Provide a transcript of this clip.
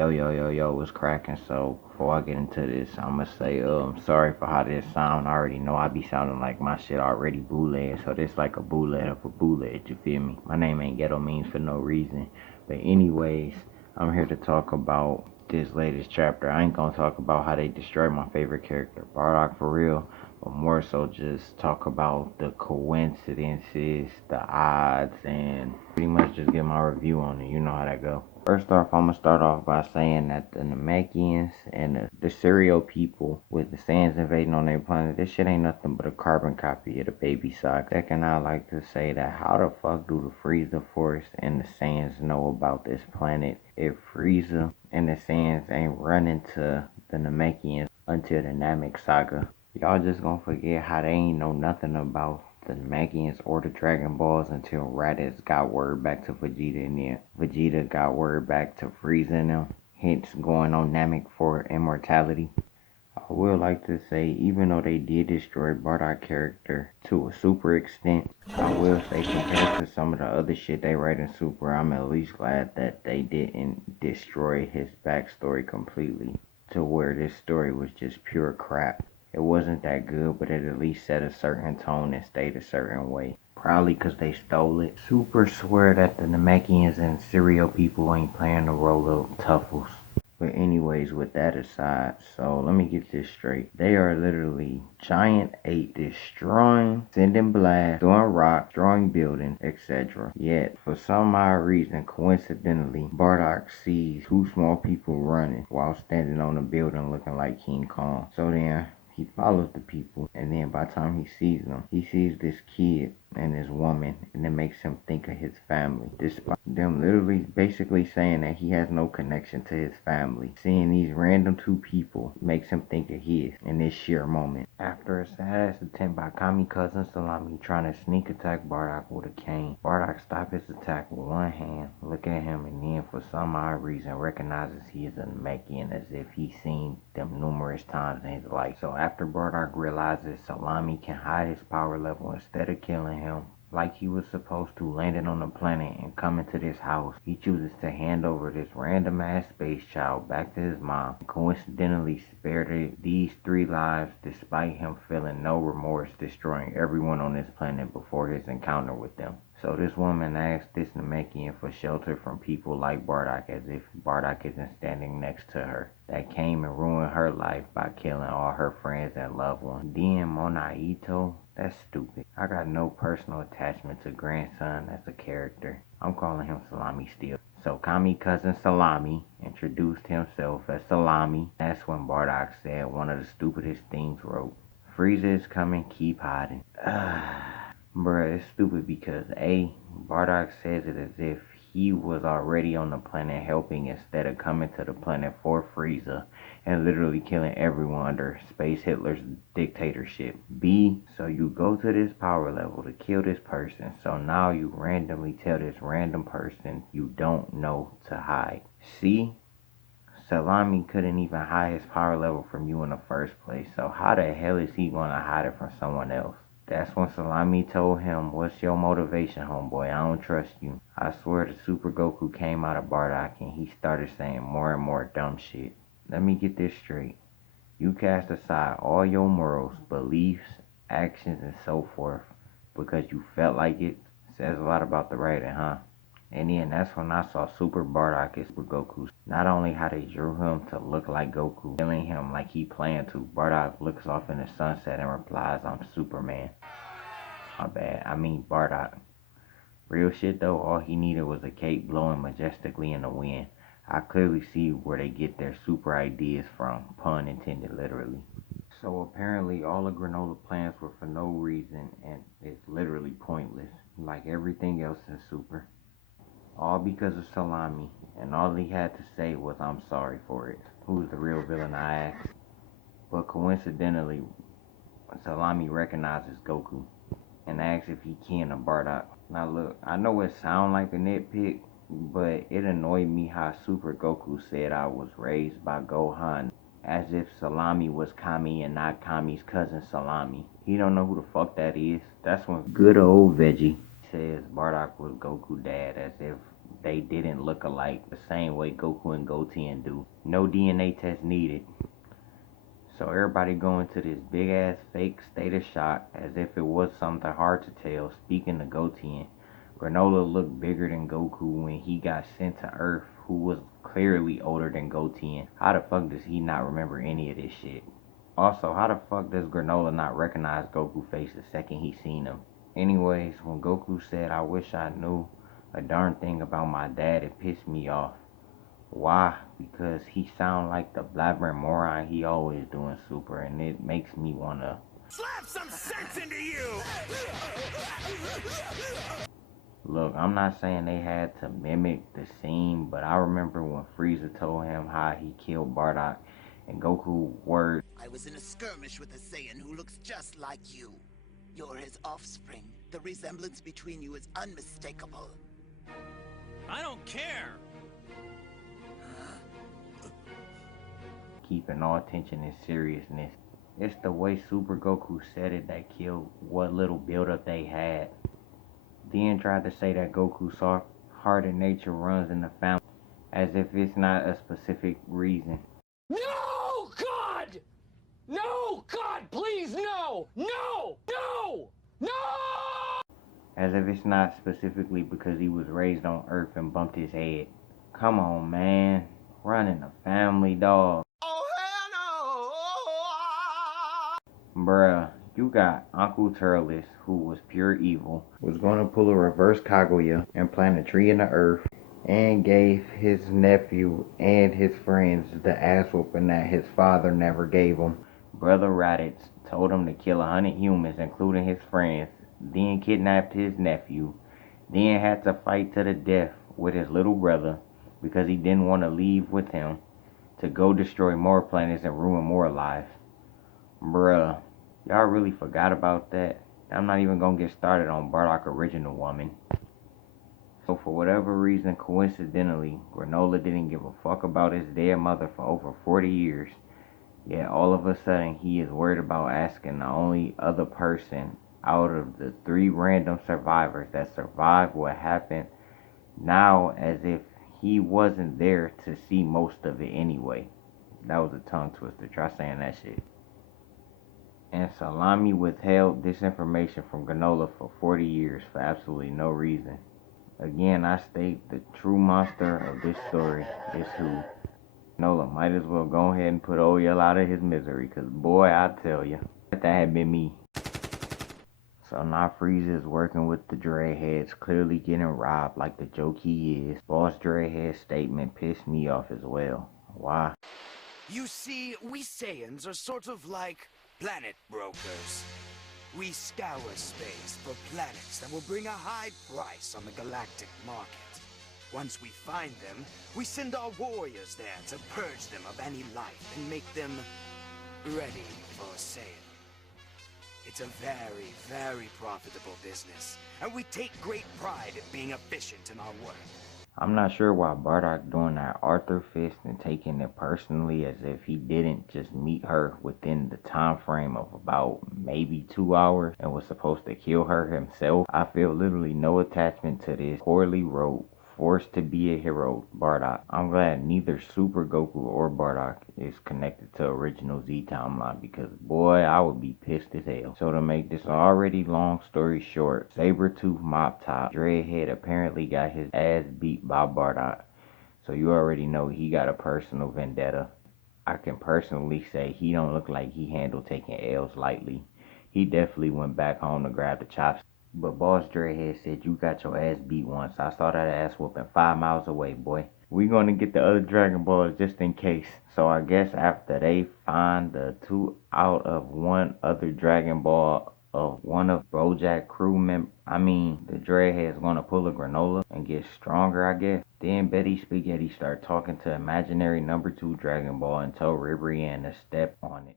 Yo, what's cracking? So before I get into this, I'ma say sorry for how this sound. I already know I be sounding like my shit already bootleg, so this like a bootleg of a bootleg, you feel me? My name ain't Ghetto Memes for no reason. But anyways, I'm here to talk about this latest chapter. I ain't gonna talk about how they destroyed my favorite character, Bardock, for real, but more so just talk about the coincidences, the odds, and pretty much just get my review on it. You know how that go. First off, I'm gonna start off by saying that the Namekians and the serial people with the Saiyans invading on their planet, this shit ain't nothing but a carbon copy of the Baby Saga. Second, I like to say that how the fuck do the Frieza Force and the Saiyans know about this planet if Frieza and the Saiyans ain't running to the Namekians until the Namek Saga? Y'all just gonna forget how they ain't know nothing about the Namekians or the Dragon Balls until Raditz got word back to Vegeta, and then Vegeta got word back to Frieza and them, hence going on Namek for immortality. I would like to say, even though they did destroy Bardock character to a super extent, I will say compared to some of the other shit they write in Super, I'm at least glad that they didn't destroy his backstory completely to where this story was just pure crap. It wasn't that good, but it at least set a certain tone and stayed a certain way. Probably because they stole it. Super swear that the Namekians and serial people ain't playing the role of Tuffles. But anyways, with that aside, so let me get this straight. They are literally giant ape destroying, sending blasts, throwing rocks, destroying buildings, etc. Yet, for some odd reason, coincidentally, Bardock sees two small people running while standing on a building looking like King Kong. So then, he follows the people, and then by the time he sees them, he sees this kid and this woman, and it makes him think of his family, despite them literally basically saying that he has no connection to his family. Seeing these random two people makes him think of his in this sheer moment. After a sad ass attempt by Kami cousin Salami trying to sneak attack Bardock with a cane, Bardock stops his attack with one hand, looking at him, and then for some odd reason recognizes he is a Namekian as if he's seen them numerous times in his life. So after Bardock realizes Salami can hide his power level instead of killing him like he was supposed to, landing on the planet and coming to this house, he chooses to hand over this random ass space child back to his mom, coincidentally spared these three lives despite him feeling no remorse destroying everyone on this planet before his encounter with them. So this woman asked this Namekian for shelter from people like Bardock as if Bardock isn't standing next to her, that came and ruined her life by killing all her friends and loved ones. Then Monaito, that's stupid. I got no personal attachment to grandson as a character. I'm calling him Salami still. So Kami cousin Salami introduced himself as Salami. That's when Bardock said one of the stupidest things wrote. Frieza is coming, keep hiding. Bruh, it's stupid because A, Bardock says it as if he was already on the planet helping instead of coming to the planet for Frieza and literally killing everyone under Space Hitler's dictatorship. B, so you go to this power level to kill this person, so now you randomly tell this random person you don't know to hide. C, Salami couldn't even hide his power level from you in the first place, so how the hell is he gonna hide it from someone else? That's when Salami told him, what's your motivation, homeboy? I don't trust you. I swear the Super Goku came out of Bardock and he started saying more and more dumb shit. Let me get this straight. You cast aside all your morals, beliefs, actions, and so forth because you felt like it. Says a lot about the writing, huh? And then that's when I saw Super Bardock as Super Goku. Not only how they drew him to look like Goku, killing him like he planned to. Bardock looks off in the sunset and replies, I'm Superman. My bad, I mean Bardock. Real shit though, all he needed was a cape blowing majestically in the wind. I clearly see where they get their super ideas from, pun intended literally. So apparently all the granola plans were for no reason and it's literally pointless, like everything else in Super. All because of Salami, and all he had to say was I'm sorry for it. Who's the real villain, I asked. But coincidentally, Salami recognizes Goku and asks if he can to Bardock. Now look, I know it sounds like a nitpick, but it annoyed me how Super Goku said I was raised by Gohan, as if Salami was Kami and not Kami's cousin Salami. He don't know who the fuck that is. That's when good old Veggie says Bardock was Goku's dad, as if they didn't look alike the same way Goku and Goten do. No DNA test needed. So everybody going to this big ass fake state of shock as if it was something hard to tell. Speaking of Goten, Granola looked bigger than Goku when he got sent to Earth, who was clearly older than Goten. How the fuck does he not remember any of this shit? Also, how the fuck does Granola not recognize Goku's face the second he seen him? Anyways, when Goku said, "I wish I knew a darn thing about my dad," it pissed me off. Why? Because he sound like the blabbering moron he always do in Super, and it makes me wanna slap some sense into you! Look, I'm not saying they had to mimic the scene, but I remember when Frieza told him how he killed Bardock, and Goku words, "I was in a skirmish with a Saiyan who looks just like you. You're his offspring. The resemblance between you is unmistakable." I don't care! keeping all tension and seriousness. It's the way Super Goku said it that killed what little build-up they had. Then tried to say that Goku's soft-hearted nature runs in the family, as if it's not a specific reason. No, God! No, God, please, no! No! No! No! As if it's not specifically because he was raised on Earth and bumped his head. Come on, man. Running a family, dog. Oh, hell no! Bruh, you got Uncle Turles, who was pure evil, was gonna pull a reverse Kaguya and plant a tree in the earth, and gave his nephew and his friends the ass whooping that his father never gave him. Brother Raditz told him to kill 100 humans, including his friends, then kidnapped his nephew, then had to fight to the death with his little brother because he didn't want to leave with him to go destroy more planets and ruin more lives. Bruh, y'all really forgot about that? I'm not even gonna get started on Bardock Original Woman. So for whatever reason, coincidentally, Granola didn't give a fuck about his dead mother for over 40 years. Yet all of a sudden, he is worried about asking the only other person out of the 3 random survivors that survived what happened now, as if he wasn't there to see most of it anyway. That was a tongue twister. Try saying that shit. And Salami withheld this information from Granola for 40 years for absolutely no reason. Again, I state the true monster of this story is who. Granola might as well go ahead and put Aaayyy out of his misery, cause boy, I tell ya, that had been me. So now Frieza is working with the Dreadheads, clearly getting robbed like the joke he is. Boss Dreadhead's statement pissed me off as well. Why? You see, we Saiyans are sort of like planet brokers. We scour space for planets that will bring a high price on the galactic market. Once we find them, we send our warriors there to purge them of any life and make them ready for sale. It's a very, very profitable business, and we take great pride in being efficient in our work. I'm not sure why Bardock doing that Arthur fist and taking it personally as if he didn't just meet her within the time frame of about maybe 2 hours and was supposed to kill her himself. I feel literally no attachment to this poorly wrote, forced to be a hero Bardock. I'm glad neither Super Goku or Bardock is connected to original Z timeline, because boy, I would be pissed as hell. So to make this already long story short, Sabretooth Mop Top Dreadhead apparently got his ass beat by Bardock. So you already know he got a personal vendetta. I can personally say he don't look like he handled taking L's lightly. He definitely went back home to grab the chopsticks. But Boss Dreadhead said you got your ass beat once. I saw that ass whooping 5 miles away, boy. We gonna get the other Dragon Balls just in case. So I guess after they find the 2 out of 1 other Dragon Ball of one of Bojack crew the Dreadhead's gonna pull a Granola and get stronger, I guess. Then Betty Spaghetti start talking to imaginary number 2 Dragon Ball and tell Ribrianne to step on it.